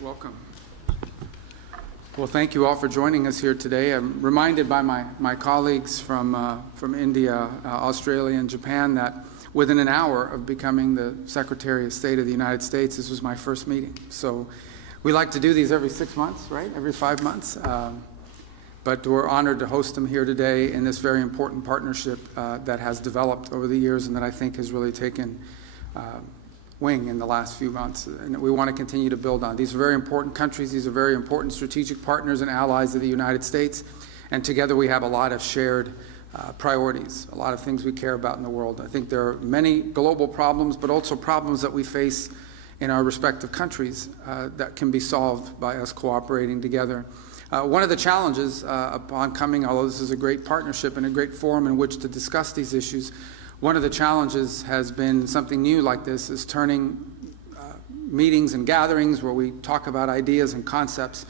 Welcome. Well, thank you all for joining us here today. I'm reminded by my colleagues from India, Australia, and Japan that within an hour of becoming the Secretary of State of the United States, this was my first meeting. So we like to do these every 6 months, right? Every 5 months. But we're honored to host them here today in this very important partnership that has developed over the years and that I think has really taken wing in the last few months, and we want to continue to build on. These are very important countries. These are very important strategic partners and allies of the United States, and together we have a lot of shared priorities, a lot of things we care about in the world. I think there are many global problems, but also problems that we face in our respective countries that can be solved by us cooperating together. One of the challenges upon coming, although this is a great partnership and a great forum in which to discuss these issues, one of the challenges has been something new like this, is turning meetings and gatherings where we talk about ideas and concepts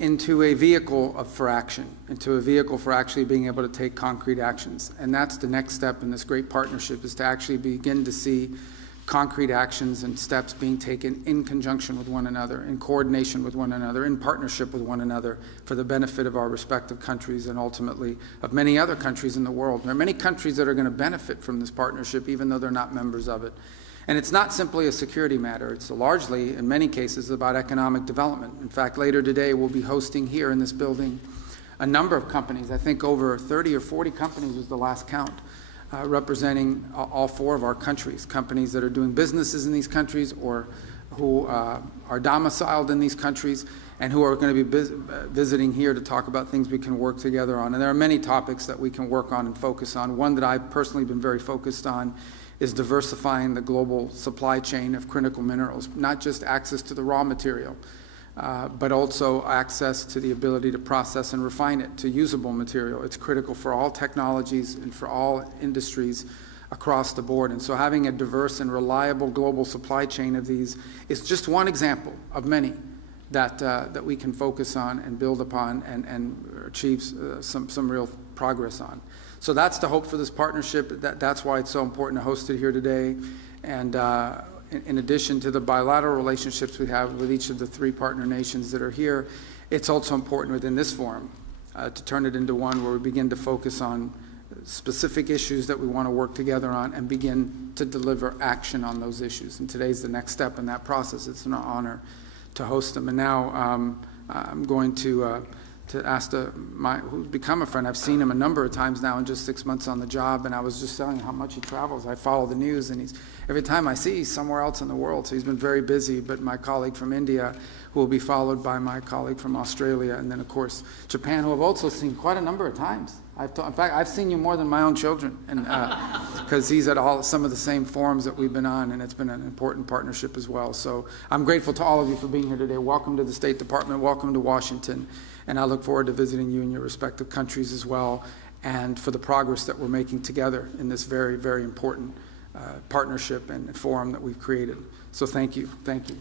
into a vehicle for action, into a vehicle for actually being able to take concrete actions. And that's the next step in this great partnership, is to actually begin to see concrete actions and steps being taken in conjunction with one another, in coordination with one another, in partnership with one another for the benefit of our respective countries and ultimately of many other countries in the world. There are many countries that are going to benefit from this partnership even though they're not members of it. And it's not simply a security matter. It's largely, in many cases, about economic development. In fact, later today we'll be hosting here in this building a number of companies. I think over 30 or 40 companies was the last count. Representing all four of our countries, companies that are doing businesses in these countries or who are domiciled in these countries and who are going to be visiting here to talk about things we can work together on. And there are many topics that we can work on and focus on. One that I've personally been very focused on is diversifying the global supply chain of critical minerals, not just access to the raw material, but also access to the ability to process and refine it to usable material. It's critical for all technologies and for all industries across the board. And so having a diverse and reliable global supply chain of these is just one example of many that we can focus on and build upon and achieve some real progress on. So that's the hope for this partnership. That's why it's so important to host it here today. And in addition to the bilateral relationships we have with each of the three partner nations that are here, it's also important within this forum to turn it into one where we begin to focus on specific issues that we want to work together on and begin to deliver action on those issues. And today's the next step in that process. It's an honor to host them. And now I'm going to ask who's become a friend. I've seen him a number of times now in just 6 months on the job, and I was just telling him how much he travels. I follow the news, and every time I see he's somewhere else in the world, so he's been very busy. But my colleague from India, who will be followed by my colleague from Australia, and then of course Japan, who I've also seen quite a number of times. In fact, I've seen you more than my own children, and because he's at some of the same forums that we've been on, and it's been an important partnership as well. So I'm grateful to all of you for being here today. Welcome to the State Department. Welcome to Washington. And I look forward to visiting you in your respective countries as well, and for the progress that we're making together in this very, very important partnership and forum that we've created. So thank you. Thank you.